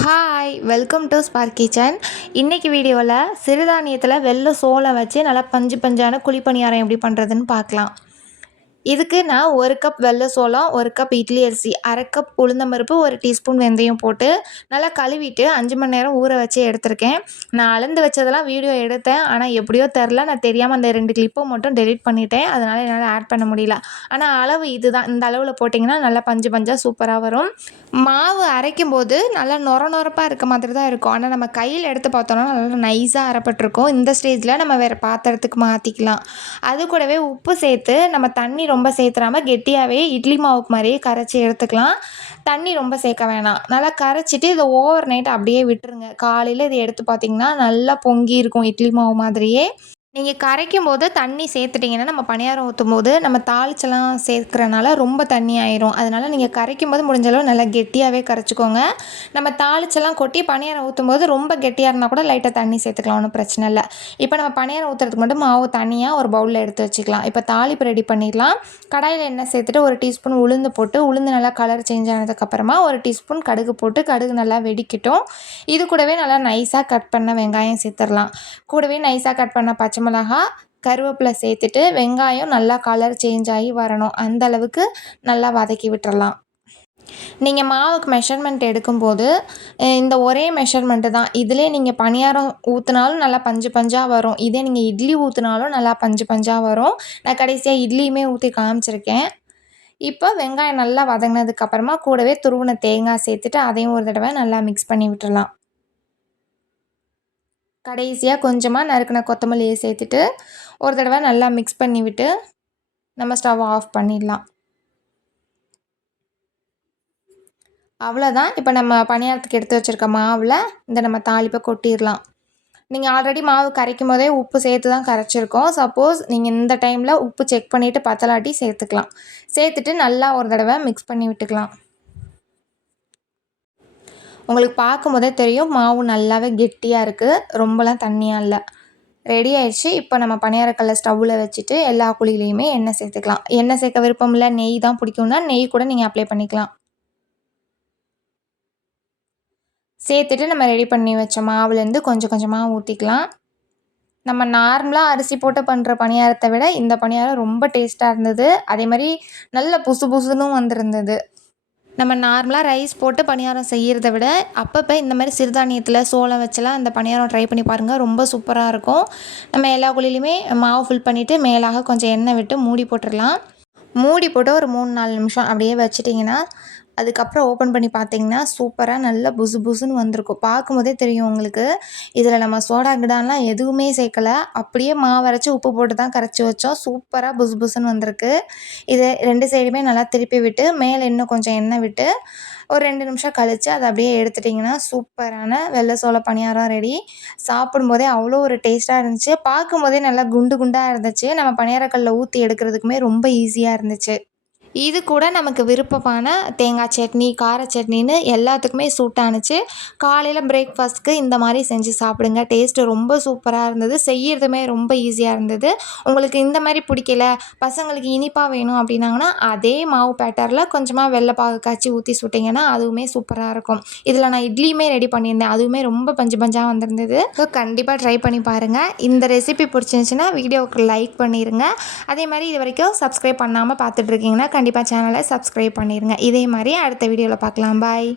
Hi welcome to Spark Kitchen இன்றைக்கி வீடியோவில் சிறுதானியத்தில் வெள்ளை சோளம் வச்சு நல்லா பஞ்சு பஞ்சான குழிப்பணியாரம் எப்படி பண்ணுறதுன்னு பார்க்கலாம். இதுக்கு நான் ஒரு கப் வெள்ளை சோளம் ஒரு கப் இட்லி அரிசி அரை கப் உளுந்தம்பருப்பு ஒரு டீஸ்பூன் வெந்தயம் போட்டு நல்லா கழுவிட்டு அஞ்சு மணி நேரம் ஊற வச்சு எடுத்திருக்கேன். நான் அளந்து வச்சதெல்லாம் வீடியோ எடுத்தேன். ஆனால் எப்படியோ தெரில நான் தெரியாமல் அந்த ரெண்டு கிளிப்பை மட்டும் டெலிட் பண்ணிட்டேன். அதனால் என்னால் ஆட் பண்ண முடியல. ஆனால் அளவு இது தான் இந்த அளவில் போட்டிங்கன்னா நல்லா பஞ்சு பஞ்சாக சூப்பராக வரும். மாவு அரைக்கும் போது நல்லா நொர நொரப்பாக இருக்க மாதிரி தான் இருக்கும். ஆனால் நம்ம கையில் எடுத்து பார்த்தோன்னா நல்லா நைஸாக அரைப்பட்டிருக்கும். இந்த ஸ்டேஜில் நம்ம வேறு பாத்திரத்துக்கு மாற்றிக்கலாம் அது கூடவே உப்பு சேர்த்து நம்ம தண்ணி ரொம்ப சேர்த்துறாமல் கெட்டியாகவே இட்லி மாவுக்கு மாதிரியே கரைச்சி எடுத்துக்கலாம். தண்ணி ரொம்ப சேர்க்க வேணாம். நல்லா கரைச்சிட்டு இதை ஓவர் நைட் அப்படியே விட்டுருங்க. காலையில் இதை எடுத்து பார்த்திங்கன்னா நல்லா பொங்கி இருக்கும் இட்லி மாவு மாதிரியே. நீங்கள் கரைக்கும் போது தண்ணி சேர்த்துட்டிங்கன்னா நம்ம பணியாரம் ஊற்றும் போது நம்ம தாளிச்செல்லாம் சேர்க்குறனால ரொம்ப தண்ணி ஆயிரும். அதனால் நீங்கள் கரைக்கும் போது முடிஞ்சளவு நல்லா கெட்டியாகவே கரைச்சிக்கோங்க. நம்ம தாளிச்செல்லாம் கொட்டி பணியாரம் ஊற்றும் போது ரொம்ப கெட்டியாக இருந்தால் கூட லைட்டாக தண்ணி சேர்த்துக்கலாம் ஒன்றும் பிரச்சனை இல்லை. இப்போ நம்ம பணியாரம் ஊற்றுறதுக்கு மட்டும் மாவு தனியாக ஒரு பவுலில் எடுத்து வச்சுக்கலாம். இப்போ தாளிப்பு ரெடி பண்ணிடலாம். கடாயில் எண்ணெய் சேர்த்துட்டு ஒரு டீஸ்பூன் உளுந்து போட்டு உளுந்து நல்லா கலர் சேஞ்ச் ஆனதுக்கப்புறமா ஒரு டீஸ்பூன் கடுகு போட்டு கடுகு நல்லா வெடிக்கட்டும். இது கூடவே நல்லா நைஸாக கட் பண்ண வெங்காயம் சேர்த்துடலாம். கூடவே நைஸாக கட் பண்ண பச்சை மிளகா கருவேப்பிலை சேர்த்துட்டு வெங்காயம் நல்லா கலர் சேஞ்ச் ஆகி வரணும். அந்த அளவுக்கு நல்லா வதக்கி விட்டுறலாம். நீங்கள் மாவுக்கு மெஷர்மெண்ட் எடுக்கும்போது இந்த ஒரே மெஷர்மெண்ட்டு தான். இதிலே நீங்கள் பணியாரம் ஊற்றினாலும் நல்லா பஞ்சு பஞ்சாக வரும். இதே நீங்கள் இட்லி ஊற்றினாலும் நல்லா பஞ்சு பஞ்சாக வரும். நான் கடைசியாக இட்லியுமே ஊற்றி காமிச்சிருக்கேன். இப்போ வெங்காயம் நல்லா வதங்கினதுக்கப்புறமா கூடவே துருவின தேங்காய் சேர்த்துட்டு அதையும் ஒரு தடவை நல்லா மிக்ஸ் பண்ணி விட்டுடலாம் கடைசியாக கொஞ்சமாக நறுக்கின கொத்தமல்லியை சேர்த்துட்டு ஒரு தடவை நல்லா மிக்ஸ் பண்ணி விட்டு நம்ம ஸ்டவ் ஆஃப் பண்ணிடலாம். அவ்வளோதான் இப்போ நம்ம பணியாரத்துக்கு எடுத்து வச்சுருக்க மாவில் இந்த நம்ம தாளிப்பை கொட்டிடலாம். நீங்கள் ஆல்ரெடி மாவு கரைக்கும் போதே உப்பு சேர்த்து தான் கரைச்சிருக்கோம். சப்போஸ் நீங்கள் இந்த டைமில் உப்பு செக் பண்ணிவிட்டு பத்தலாட்டி சேர்த்துக்கலாம். சேர்த்துட்டு நல்லா ஒரு தடவை மிக்ஸ் பண்ணி விட்டுக்கலாம். உங்களுக்கு பார்க்கும் போதே தெரியும் மாவு நல்லாவே கெட்டியாக இருக்குது. ரொம்பலாம் தண்ணியாக இல்லை. ரெடி ஆயிடுச்சு. இப்போ நம்ம பணியாரக்கல்ல ஸ்டவ்வில் வச்சுட்டு எல்லா குழிலையுமே எண்ணெய் சேர்த்துக்கலாம். எண்ணெய் சேர்க்க விருப்பம் இல்லை நெய் தான் பிடிக்கும்னா நெய் கூட நீங்கள் அப்ளை பண்ணிக்கலாம். சேர்த்துட்டு நம்ம ரெடி பண்ணி வச்ச மாவுலேருந்து கொஞ்சம் கொஞ்சமாக ஊற்றிக்கலாம் நம்ம நார்மலாக அரிசி போட்டு பண்ணுற பணியாரத்தை விட இந்த பணியாரம் ரொம்ப டேஸ்ட்டாக இருந்தது. அதே மாதிரி நல்ல புசு புசுன்னு வந்திருந்தது. நம்ம நார்மலாக ரைஸ் போட்டு பணியாரம் செய்கிறத விட அப்பப்போ இந்த மாதிரி சிறுதானியத்தில் சோளம் வச்செல்லாம் அந்த பணியாரம் ட்ரை பண்ணி பாருங்கள் ரொம்ப சூப்பராக இருக்கும். நம்ம எல்லா குழிலையுமே மாவு ஃபில் பண்ணிவிட்டு மேலாக கொஞ்சம் எண்ணெய் விட்டு மூடி போட்டுடலாம். மூடி போட்டு ஒரு மூணு நாலு நிமிஷம் அப்படியே வச்சிட்டிங்கன்னா அதுக்கப்புறம் ஓப்பன் பண்ணி பார்த்தீங்கன்னா சூப்பராக நல்லா புசு புசுன்னு வந்திருக்கும். பார்க்கும்போதே தெரியும் உங்களுக்கு. இதில் நம்ம சோடா கிடான்லாம் எதுவுமே சேர்க்கலை. அப்படியே மாவு அரைச்சி உப்பு போட்டு தான் கரைச்சி வச்சோம். சூப்பராக புசு புசுன்னு வந்திருக்கு. இது ரெண்டு சைடுமே நல்லா திருப்பி விட்டு மேலே இன்னும் கொஞ்சம் எண்ணெய் விட்டு ஒரு ரெண்டு நிமிஷம் கழித்து அதை அப்படியே எடுத்துட்டிங்கன்னா சூப்பரான வெள்ளை சோள பணியாரம் ரெடி சாப்பிடும்போதே அவ்வளோ ஒரு டேஸ்ட்டாக இருந்துச்சு. பார்க்கும்போதே நல்லா குண்டு குண்டாக இருந்துச்சு. நம்ம பணியாரக்கல்லில் ஊற்றி எடுக்கிறதுக்குமே ரொம்ப ஈஸியாக இருந்துச்சு. இது கூட நமக்கு விருப்பமான தேங்காய் சட்னி கார சட்னின்னு எல்லாத்துக்குமே சூட்டானுச்சு காலையில் பிரேக்ஃபாஸ்ட்க்கு இந்த மாதிரி செஞ்சு சாப்பிடுங்க. டேஸ்ட்டு ரொம்ப சூப்பராக இருந்தது. செய்கிறதுமே ரொம்ப ஈஸியாக இருந்தது. உங்களுக்கு இந்த மாதிரி பிடிக்கல பசங்களுக்கு இனிப்பாக வேணும் அப்படின்னாங்கன்னா அதே மாவு பேட்டரில் கொஞ்சமாக வெள்ளைப்பாகு காய்ச்சி ஊற்றி சுட்டிங்கன்னா அதுவுமே சூப்பராக இருக்கும். இதில் நான் இட்லியுமே ரெடி பண்ணியிருந்தேன். அதுவுமே ரொம்ப பஞ்சு பஞ்சாக வந்திருந்தது. ஸோ கண்டிப்பாக ட்ரை பண்ணி பாருங்கள் இந்த ரெசிபி பிடிச்சிருந்துச்சின்னா வீடியோவுக்கு லைக் பண்ணிடுங்க அதே மாதிரி இது வரைக்கும் சப்ஸ்கிரைப் பண்ணாமல் பார்த்துட்ருக்கீங்கன்னா கண்டிப்பாக சேனலை சப்ஸ்கிரைப் பண்ணிடுங்க இதே மாதிரி அடுத்த வீடியோவில் பார்க்கலாம். பாய்